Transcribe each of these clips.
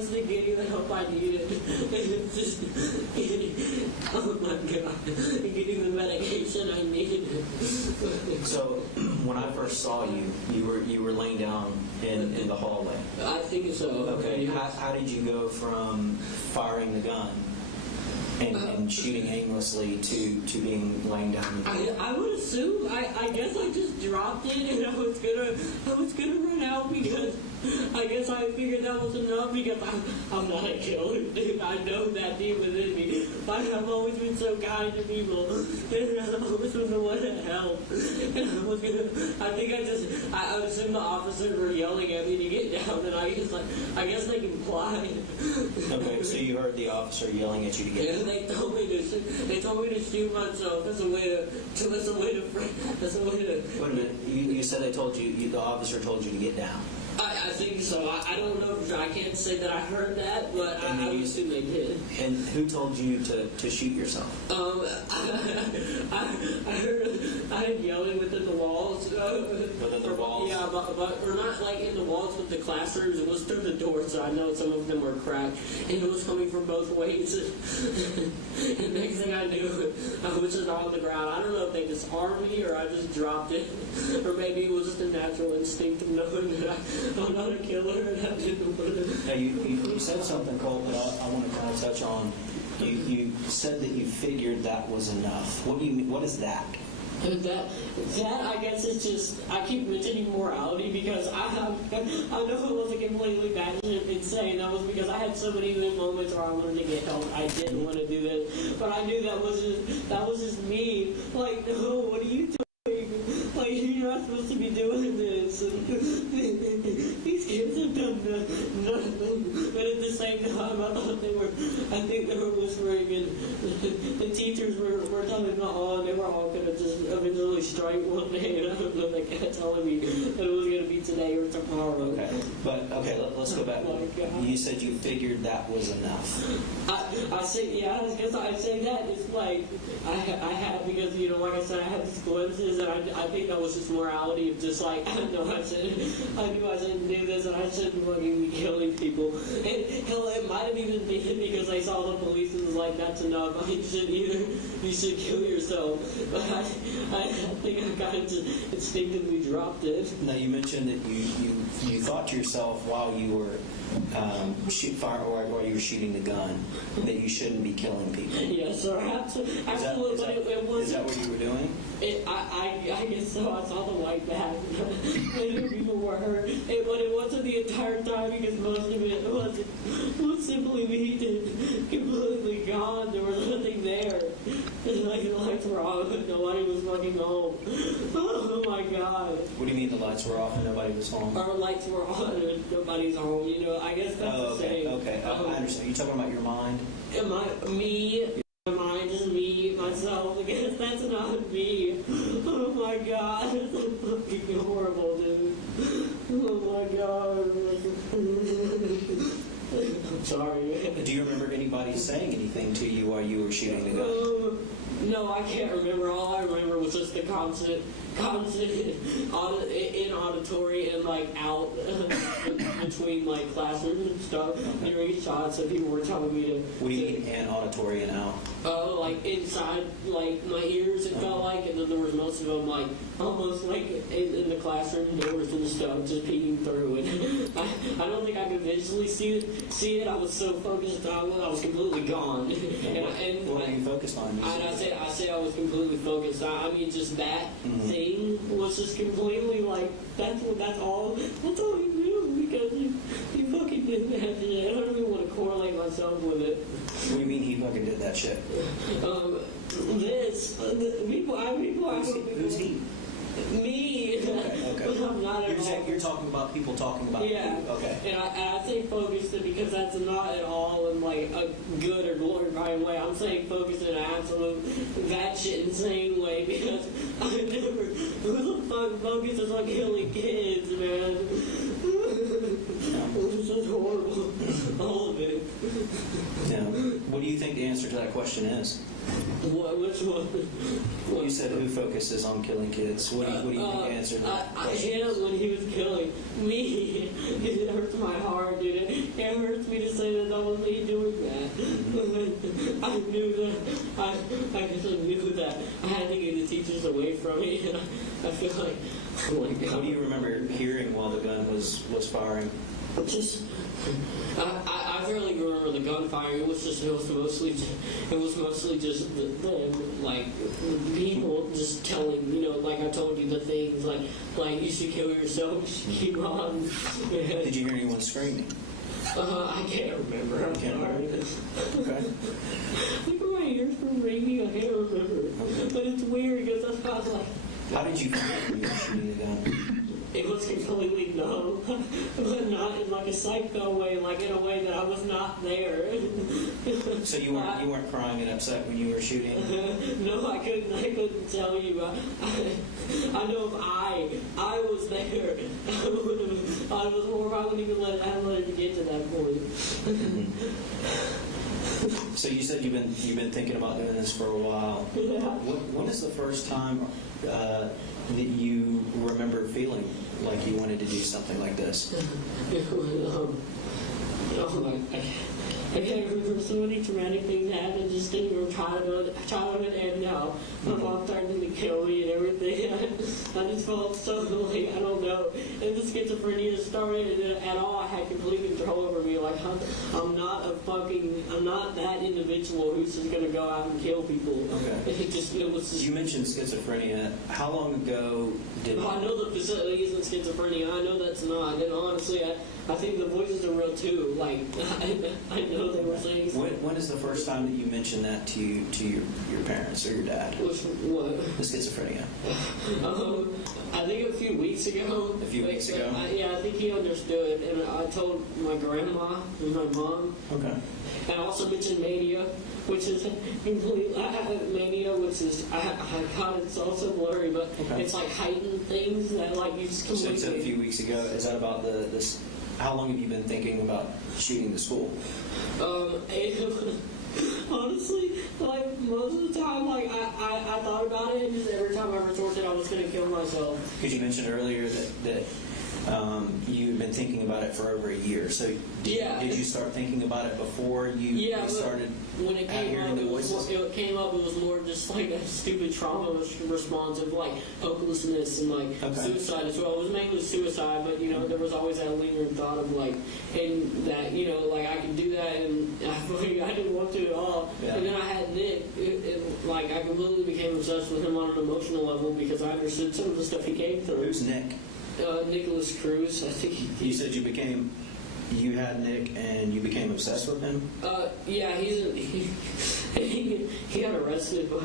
wasn't getting the help I needed. It's just oh my God, getting the medication I needed. So when I first saw you, you were laying down in the hallway. I think so. Okay. How did you go from firing the gun and shooting aimlessly to being laying down? I would assume. I guess I just dropped it and I was gonna run out because I guess I figured that was enough because I'm not a killer, dude. I know that deep within me. I've always been so kind to people, and I've always been the one to help. And I assume the officers were yelling at me to get down, and I guess they complied. Okay, so you heard the officer yelling at you to get down. And they told me to shoot myself. That's a way to. Wait a minute. You said the officer told you to get down. I think so. I don't know. I can't say that I heard that, but I would assume they did. And who told you to shoot yourself? I heard yelling within the walls. Within the walls? Yeah, but or not like in the walls with the classrooms. It was through the door, so I know some of them were cracked, and it was coming from both ways. And next thing I knew, I was just on the ground. I don't know if they disarmed me or I just dropped it, or maybe it was just a natural instinct of knowing that I'm not a killer and I didn't want to. Now you said something, Colt, that I want to kind of touch on. You said that you figured that was enough. What do you mean? What is that? That I guess it's just I keep mentioning morality because I know it wasn't completely bad and insane. That was because I had so many moments where I wanted to get help. I didn't want to do this, but I knew that was just me. Like, no, what are you doing? Like, you're not supposed to be doing this. These kids have done nothing. But at the same time, I think they were whispering, and the teachers were telling me, they were all going to just eventually strike one day, and I don't know, they kept telling me that it was going to be today or tomorrow. Okay, let's go back. You said you figured that was enough. I say, yeah, I guess I'd say that. It's like, I had, because, like I said, I had these glimpses, and I think that was just morality of just like, I knew I shouldn't do this, and I shouldn't fucking be killing people. And hell, it might have even been because I saw the police and was like, that's enough. You should kill yourself. But I think I kind of just instinctively dropped it. Now you mentioned that you thought to yourself while you were while you were shooting the gun that you shouldn't be killing people. Yes, sir. Absolutely. Is that what you were doing? I guess so. I saw the white bag. Many people were hurt. But it wasn't the entire time because most of it was simply me completely gone. There was nothing there. The lights were off and nobody was fucking home. Oh my God. What do you mean the lights were off and nobody was home? Our lights were on and nobody's home. I guess that's the same. Okay. I understand. You're talking about your mind? My mind is me, myself. I guess that's not me. Oh my God. It's so fucking horrible, dude. Oh my God. I'm sorry, man. Do you remember anybody saying anything to you while you were shooting the gun? No, I can't remember. All I remember was just the constant in auditory and like out between like classrooms and stuff during shots, and people were telling me to. What do you mean in auditory and out? Like inside, like my ears, it felt like, and then there was most of them like almost like in the classroom doors and stuff, just peeking through it. I don't think I could visually see it. I was so focused on it, I was completely gone. And what were you focused on? I say I was completely focused. I mean, just that thing was just completely like that's all he knew because he fucking did that shit. I don't even want to correlate myself with it. What do you mean he fucking did that shit? Who's he? Me. Okay. I'm not at all. You're talking about people talking about you. Okay. And I say focused because that's not at all in like a good or glorifying way. I'm saying focused in an absolute that shit insane way because I never who the fuck focuses on killing kids, man. It's just horrible. All of it. Yeah. What do you think the answer to that question is? Which one? You said who focuses on killing kids. What do you think the answer to that question is? Him when he was killing me. It hurts my heart, dude. And it hurts me to say that was me doing that. I knew that, I just knew that I had to get the teachers away from me, and I feel like, oh my God. What do you remember hearing while the gun was firing? Just, I barely remember the gunfire. It was mostly just the people just telling, like I told you, the things like you should kill yourself, you should keep on. Did you hear anyone screaming? I can't remember. I'm sorry. Okay. I think my ears were ringing. I can't remember. Okay. But it's weird because that's how I was like. How did you feel when you were shooting the gun? It was completely numb, but not in like a psycho way, like in a way that I was not there. So you weren't crying and upset when you were shooting? No, I couldn't tell you. I know if I was there, I wouldn't even let it get to that point. So you said you've been thinking about doing this for a while. Yeah. When is the first time that you remember feeling like you wanted to do something like this? I can't remember so many traumatic things happened just in your childhood, and now my mom threatened to kill me and everything. I just felt so like, I don't know. And the schizophrenia started at all. I had complete control over me. Like, I'm not that individual who's just going to go out and kill people. Okay. It was just. You mentioned schizophrenia. How long ago did... I know the facility isn't schizophrenia. I know that's not. And honestly, I think the voices are real too. Like, I know they were saying. When is the first time that you mentioned that to your parents or your dad? What? The schizophrenia. I think a few weeks ago. A few weeks ago? Yeah, I think he understood. And I told my grandma and my mom. Okay. And I also mentioned mania, which is complete mania, which is God, it's also blurry, but okay. It's like heightened things that like you just completely. So a few weeks ago, is that about this? How long have you been thinking about shooting the school? Honestly, like most of the time, like I thought about it, and just every time I retorted, I was going to kill myself. Because you mentioned earlier that you've been thinking about it for over a year. So did you start thinking about it before you started when it came hearing up, the voices? It was more just like a stupid trauma response of like hopelessness and like suicide as well. It was mainly suicide, but there was always that lingering thought of like, and that like I could do that, and I didn't want to at all. Yeah. And then I had Nick, like I completely became obsessed with him on an emotional level because I understood some of the stuff he came through. Who's Nick? Nicholas Cruz, I think. You said you had Nick and you became obsessed with him? Yeah, he got arrested, but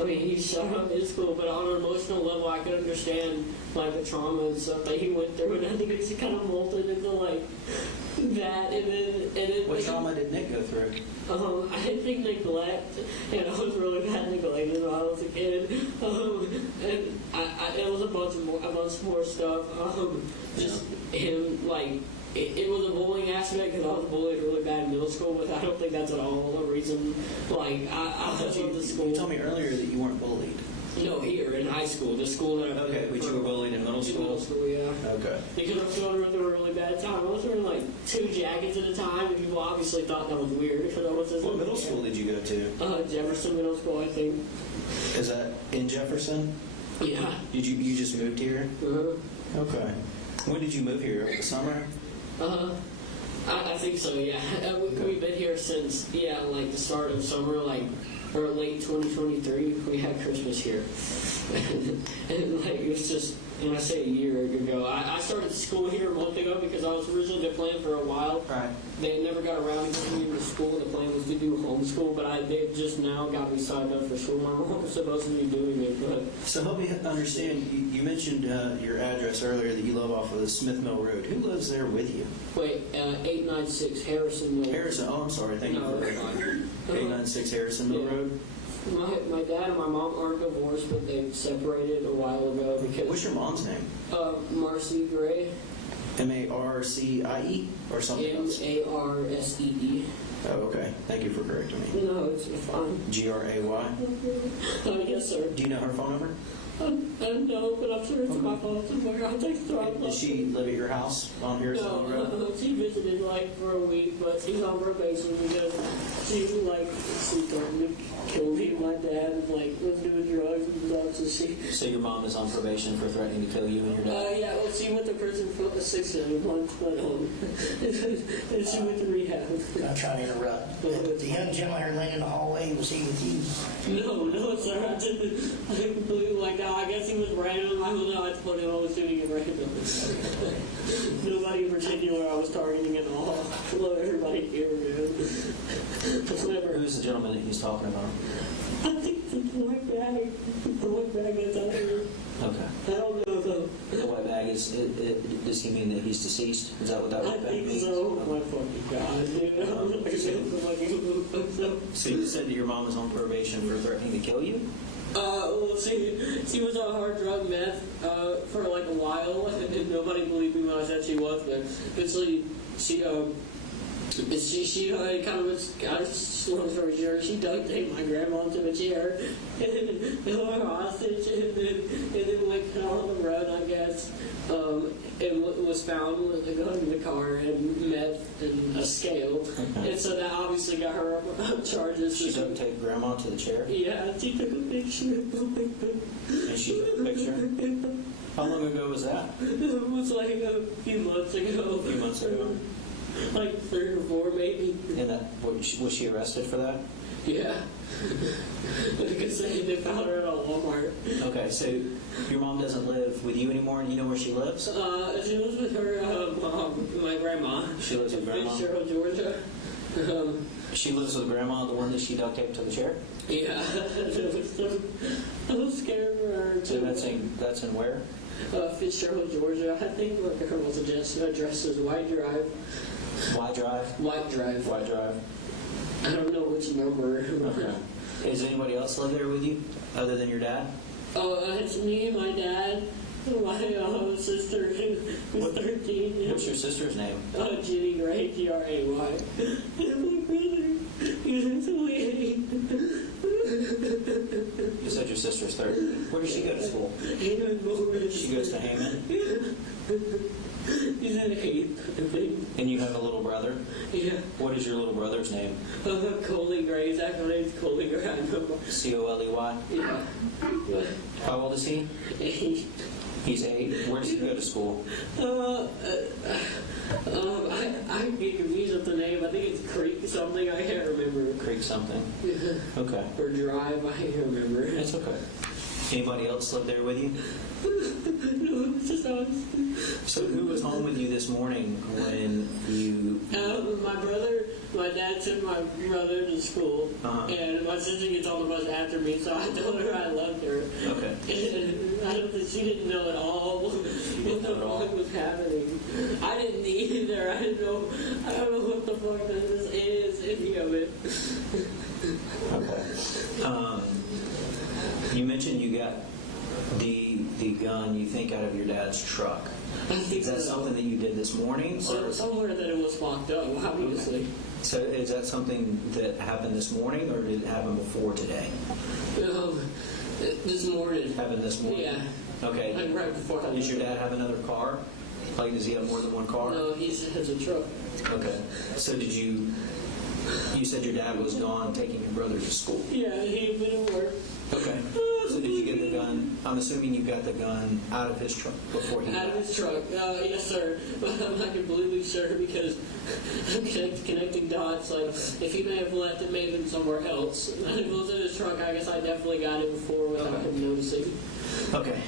I mean, he shot up in school, but on an emotional level, I could understand like the trauma and stuff that he went through, and I think it's kind of molded into like that, and then. What trauma did Nick go through? I think neglect, and I was really bad neglected when I was a kid, and it was a bunch more stuff. Just him like. It was a bullying aspect because I was bullied really bad in middle school, but I don't think that's at all a reason. Like, I love the school. You told me earlier that you weren't bullied. No, here in high school, the school that I went Okay, but you were bullied in middle school? In middle school, yeah. Okay. Because I was going through a really bad time. I was wearing like 2 jackets at a time, and people obviously thought that was weird because I was just. What middle school did you go to? Jefferson Middle School, I think. Is that in Jefferson? Yeah. Did you just moved here? Uh-huh. Okay. When did you move here? Over the summer? I think so, yeah. We've been here since, like the start of summer, like, or late 2023. We had Christmas here. and like, it was just, when I say a year ago, I started school here a month ago because I was originally planning for a while. Right. They never got around to getting me into school. The plan was to do homeschool, but they just now got me signed up for school. My mom was supposed to be doing it, but... So help me understand, you mentioned your address earlier that you live off of the Smith Mill Road. Who lives there with you? Wait, 896 Harrison Mill. Harrison, I'm sorry, thank you for 896 Harrison Mill Road. My dad and my mom aren't divorced, but they separated a while ago because... What's your mom's name? Marcy Gray. M-A-R-C-I-E or something else? M-A-R-S-E-E. Oh, okay. Thank you for correcting me. No, it's fine. G-R-A-Y? Yes, sir. Do you know her phone number? I don't know, but I'm sure it's my fault somewhere. I'll text her. Does she live at your house on Harrison Road? No, she visited like for a week, but she's on probation because she threatened to kill me and my dad, and was doing drugs and stuff. So your mom is on probation for threatening to kill you and your dad? Yeah, well, she went to prison for 6-7 months, but and she went to rehab. I'll try to interrupt. The young gentleman here laying in the hallway, was he with you? No, sir. I completely I guess he was random. I don't know. I put him. I was shooting at random. Nobody in particular I was targeting at all. Well, everybody here, man. Who's the gentleman that he's talking about? I think it's the white bag. The white bag that's out here. Okay. I don't know though. The white bag does he mean that he's deceased? Is that what that white bag means? I think so. Oh my fucking God, dude. So you said that your mom was on probation for threatening to kill you? Well, she was on hard drug meth for a while, and nobody believed me when I said she was, but eventually she kind of was, long story short, she duct taped my grandma into a chair and held her hostage, and then went on the road, I guess, and was found with a gun in the car and meth and a scale. Okay. And so that obviously got her up charges. She duct taped grandma to the chair? Yeah, she took a picture. And she took a picture? How long ago was that? It was a few months ago. A few months ago? 3 or 4 maybe. And was she arrested for that? Yeah. Because they found her at a Walmart. Okay, so your mom doesn't live with you anymore, and you know where she lives? She lives with her my grandma. She lives with grandma? In Cheryl, Georgia. She lives with grandma, the one that she duct taped to the chair? Yeah. I was scared for her. So that's in where? Fitzgerald, Georgia. I think her girl's address is White Drive. White Drive? White Drive. White Drive. I don't know which number. Okay. Does anybody else live there with you, other than your dad? It's me, my dad, my sister, who's 13. Yeah. What's your sister's name? Jenny Gray, Gray. And my brother, he's only 8. You said your sister's 13. Where does she go to school? She goes to Hammond? He's in 8th, I think. And you have a little brother? Yeah. What is your little brother's name? Colt Gray. His actual name's Colt Gray. Coley? Yeah. How old is he? 8. He's 8. Where does he go to school? I get confused with the name. I think it's Creek something. I can't remember. Creek something. Okay. Or Drive. I can't remember. That's okay. Anybody else live there with you? No, it's just us. So who was home with you this morning when you... My brother, my dad took my brother to school, and my sister gets on the bus after me, so I told her I loved her. Okay. And I don't think she didn't know at all what was happening. I didn't either. I don't know what the fuck this is, any of it. Okay. You mentioned you got the gun, you think, out of your dad's truck. Is that something that you did this morning? Somewhere that it was locked up, obviously. Okay. So is that something that happened this morning, or did it happen before today? This morning. Happened this morning? Yeah. Okay. Right before. Does your dad have another car? Does he have more than one car? No, he has a truck. Okay. So you said your dad was gone taking your brother to school? Yeah, he had been at work. Okay. So did you get the gun? I'm assuming you got the gun out of his truck before he Out of his truck. Yes, sir. But I'm not completely sure because I'm connecting dots. If he may have left, it may have been somewhere else. If it was in his truck, I guess I definitely got it before without him noticing. Okay.